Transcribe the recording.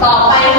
宝贝